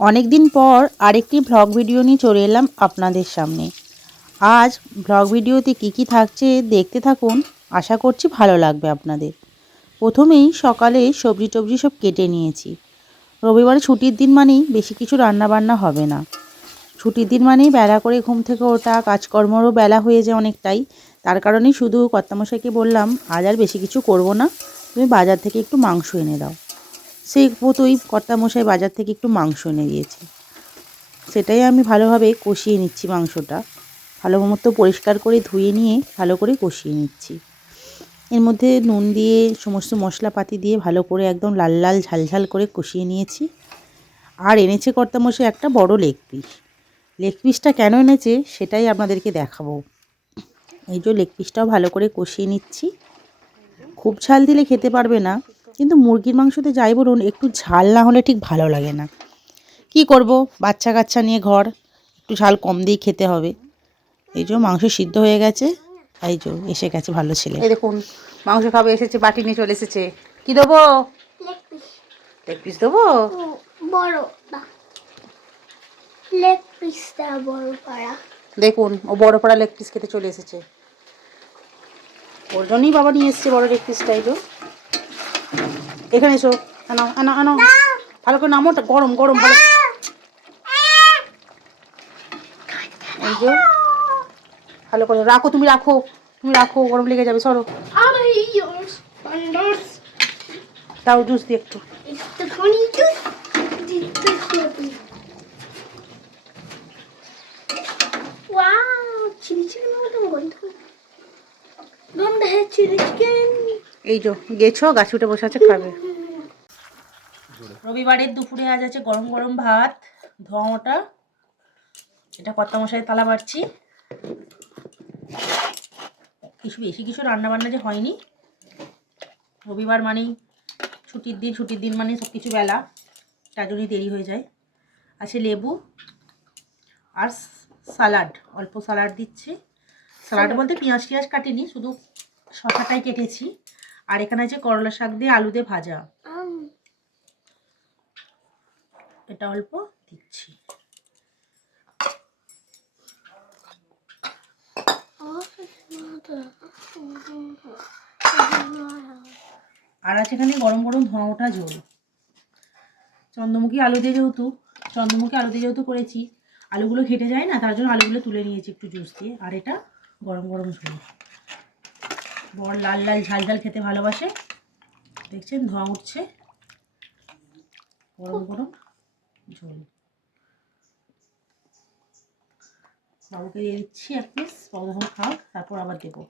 অনেক দিন পর আরেকটি ভ্লগ ভিডিও নিয়ে চলে এলাম আপনাদের সামনে। আজ ভ্লগ ভিডিওতে কি থাকছে দেখতে থাকুন, আশা করছি ভালো লাগবে আপনাদের। প্রথমেই সকালে সবজি টবজি সব কেটে নিয়েছি। রবিবারে ছুটির দিন মানেই বেশি কিছু রান্না বান্না হবে না। ছুটির দিন মানেই বেলা করে ঘুম থেকে ওঠা, কাজকর্মরও বেলা হয়ে যায় অনেকটাই। তার কারণেই শুধু কর্তামশাইকে বললাম, আজ আর বেশি কিছু করব না, তুমি বাজার থেকে একটু মাংস এনে দাও। সেই মতোই কর্তামশাই বাজার থেকে একটু মাংস এনে দিয়েছে। সেটাই আমি ভালোভাবে কষিয়ে নিচ্ছি। মাংসটা ভালো মতো পরিষ্কার করে ধুয়ে নিয়ে ভালো করে কষিয়ে নিচ্ছি। এর মধ্যে নুন দিয়ে সমস্ত মশলাপাতি দিয়ে ভালো করে একদম লাল লাল ঝাল ঝাল করে কষিয়ে নিয়েছি। আর এনেছে কর্তামশাই একটা বড় লেগ পিস। লেগ পিসটা কেন এনেছে সেটাই আপনাদেরকে দেখাবো। এই যে লেগ পিসটাও ভালো করে কষিয়ে নিচ্ছি। খুব ঝাল দিলে খেতে পারবে না, কিন্তু মুরগির মাংসতে যাই বলুন একটু ঝাল না হলে ঠিক ভালো লাগে না। কি করব, বাচ্চা কাচ্চা নিয়ে ঘর, একটু ঝাল কম দিয়ে খেতে হবে। এই যে মাংস সিদ্ধ হয়ে গেছে। এই যে এসে গেছে ভালো ছেলে, এই দেখুন মাংস খাবে এসেছে, বাটি নিয়ে চলে এসেছে। কি দেবো? লেগ পিস দেবো। বড় না, লেগ পিসটা বড় পাড়া। দেখুন ও বড় পাড়া লেগ পিস খেতে চলে এসেছে। ওর জন্যই বাবা নিয়ে এসছে বড় লেগ পিসটা। এই যে এখানে এসো, আনো আনো আনো, ভালো করে নামো, গরম গরম ভালো। এই যে ভালো করে রাখো, তুমি রাখো, তুমি রাখো, গরম লেগে যাবে, সরো। তাও জুস দিয়ে একটু। এই যে গেছো, গাছে উঠে বসে আছে, খাবে। রবিবারের দুপুরে আজ আছে গরম গরম ভাত, ধোঁয়া ওটা। এটা কর্তামশাই তালা বাড়ছি। বেশি কিছু রান্না বান্না যে হয়নি। রবিবার মানেই ছুটির দিন, ছুটির দিন মানে সব কিছু বেলা, তার জন্যই দেরি হয়ে যায়। আছে লেবু আর সালাড, অল্প সালাড দিচ্ছি। সালাড বলতে পেঁয়াজ টিয়াজ কাটিনি, শুধু শসাটাই কেটেছি। আর এখানে আছে করলা শাক দিয়ে আলু দিয়ে ভাজা, এটা অল্প দিচ্ছি। আর আছে এখানে গরম গরম ধোঁয়া ওঠা ঝোল। চন্দ্রমুখী আলু দিয়ে যেহেতু করেছি, আলুগুলো ঘেটে যায় না, তার জন্য আলুগুলো তুলে নিয়েছি একটু জুস দিয়ে। আর এটা গরম গরম ঝোল। বড় লাল লাল ঝাল ঝাল খেতে ভালোবাসে, দেখছেন ধোঁয়া উঠছে। গরম গরম ঝোল বাবুকে দিয়ে দিচ্ছি এক পিস, বাবু যখন খাও তারপর আবার দেবো।